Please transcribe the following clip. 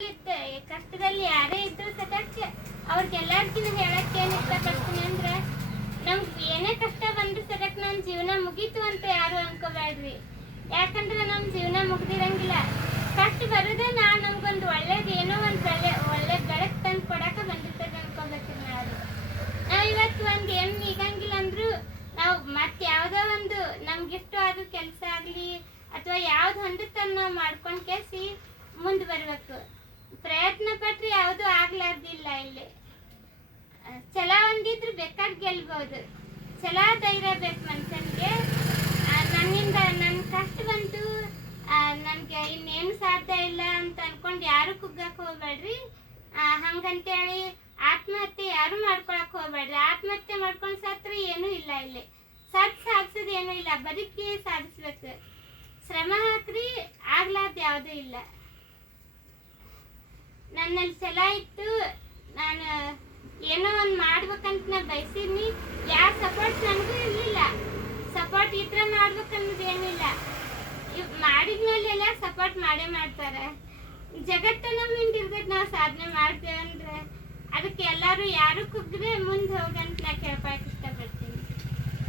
ಕಷ್ಟದಲ್ಲಿ ಯಾರೇ ಇದ್ರು ಸದಕ್ಕೆ ಅವ್ರಿಗೆಲ್ಲರಿಗಿನ ಹೇಳಕ್ಕೆ ಏನು ಇಷ್ಟಪಡ್ತೀನಿ ಅಂದ್ರೆ ನಮ್ಗೆ ಏನೇ ಕಷ್ಟ ಬಂದ್ರು ಸದಕ್ಕೆ ನನ್ನ ಜೀವನ ಮುಗೀತು ಅಂತ ಯಾರು ಅನ್ಕೋಬೇಡ್ರಿ. ಯಾಕಂದ್ರೆ ನಮ್ಮ ಜೀವನ ಮುಗ್ದಿರಂಗಿಲ್ಲ. ಕಷ್ಟ ಬರೋದೇ ನಮ್ಗೊಂದು ಒಳ್ಳೇದು ಏನೋ ಒಂದು ಒಳ್ಳೆ ಬೆಳಕು ತಂದು ಕೊಡಕ್ಕೆ ಬಂದಿರ್ತದೆ ಅನ್ಕೋಬೇಕು. ನಾವು ಇವತ್ತು ಒಂದು ಏನು ಈಗಂಗಿಲ್ಲ ಅಂದ್ರು ನಾವು ಮತ್ತೆ ಯಾವುದೋ ಒಂದು ನಮ್ಗಿಷ್ಟ ಆದ ಕೆಲಸ ಆಗಲಿ ಅಥವಾ ಯಾವ್ದು ಹೊಂದುತ್ತನ್ನು ನಾವು ಮಾಡ್ಕೊಂಡು ಕೇಸಿ ಮುಂದೆ ಬರ್ಬೇಕು. ಪ್ರಯತ್ನ ಪಟ್ಟರೆ ಯಾವುದು ಆಗ್ಲಾರ್ದಿಲ್ಲ. ಇಲ್ಲಿ ಛಲ ಒಂದಿದ್ರು ಬೇಕಾದ್ ಗೆಲ್ಬಹುದು. ಛಲ ಧೈರ್ಯ ಬೇಕು ಮನುಷ್ಯನಿಗೆ. ನನ್ನಿಂದ ನನ್ನ ಕಷ್ಟ ಬಂತು, ನನಗೆ ಇನ್ನೇನು ಸಾಧ್ಯ ಇಲ್ಲ ಅಂತ ಅನ್ಕೊಂಡು ಯಾರು ಕುಗ್ಗಕ್ಕೆ ಹೋಗ್ಬೇಡ್ರಿ. ಹಂಗಂತೇಳಿ ಆತ್ಮಹತ್ಯೆ ಯಾರು ಮಾಡ್ಕೊಳಕ್ ಹೋಗ್ಬೇಡ್ರಿ. ಆತ್ಮಹತ್ಯೆ ಮಾಡ್ಕೊಂಡು ಸತ್ರ ಏನೂ ಇಲ್ಲ. ಇಲ್ಲಿ ಸಾಧಿಸೋದು ಏನೂ ಇಲ್ಲ, ಬದುಕಿ ಸಾಧಿಸ್ಬೇಕು. ಶ್ರಮ ಹಾಕ್ರಿ, ಆಗ್ಲಾರ್ದು ಯಾವುದೂ ಇಲ್ಲ. ನನ್ನಲ್ಲಿ ಛಲ ಇತ್ತು, ನಾನು ಏನೋ ಒಂದು ಮಾಡ್ಬೇಕಂತ ನಾ ಬಯಸಿದ್ನಿ. ಯಾರ ಸಪೋರ್ಟ್ ನನಗೂ ಇರಲಿಲ್ಲ. ಸಪೋರ್ಟ್ ಇದ್ರೆ ಮಾಡ್ಬೇಕನ್ನೋದು ಏನಿಲ್ಲ. ಮಾಡಿದ್ಮೇಲೆ ಎಲ್ಲ ಸಪೋರ್ಟ್ ಮಾಡೇ ಮಾಡ್ತಾರೆ. ಜಗತ್ತು ನಮ್ಮಿಂದ ಇರ್ತೈತೆ, ನಾವು ಸಾಧನೆ ಮಾಡ್ತೇವೆ ಅಂದ್ರೆ ಅದಕ್ಕೆ ಎಲ್ಲರೂ ಯಾರು ಕುಗ್ದ್ರೆ ಮುಂದೆ ಹೋಗಂತ ನಾ ಕೇಳ್ಕೊಳಕ್ಕೆ ಇಷ್ಟಪಡ್ತೀನಿ.